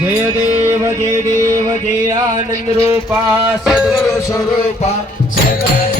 જય દેવ જય દેવ જય આનંદ રૂપા સદગુરુ સ્વરૂપા જય